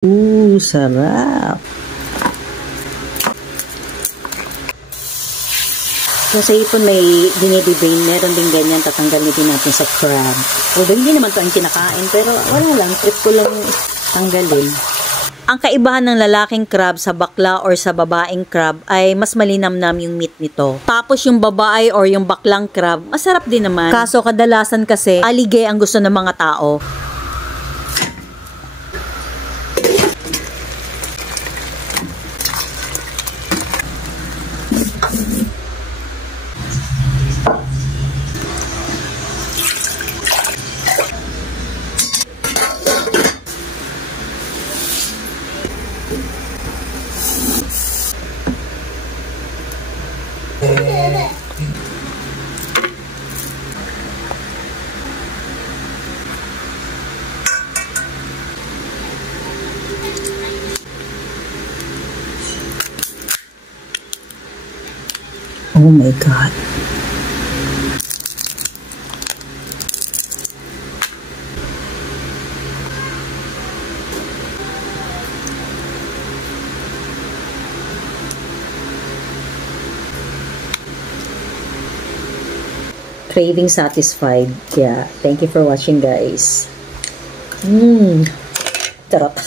Sarap. Kung sa hipon may dinidibane, meron din ganyan, tatanggalin din natin sa crab. Although hindi naman ito ang kinakain, pero wala lang, trip ko lang tanggalin. Ang kaibahan ng lalaking crab sa bakla or sa babaeng crab ay mas malinamnam yung meat nito. Tapos yung babae or yung baklang crab, masarap din naman. Kaso kadalasan kasi, alige ang gusto ng mga tao. Oh my God. Craving satisfied. Yeah. Thank you for watching, guys. Sarap.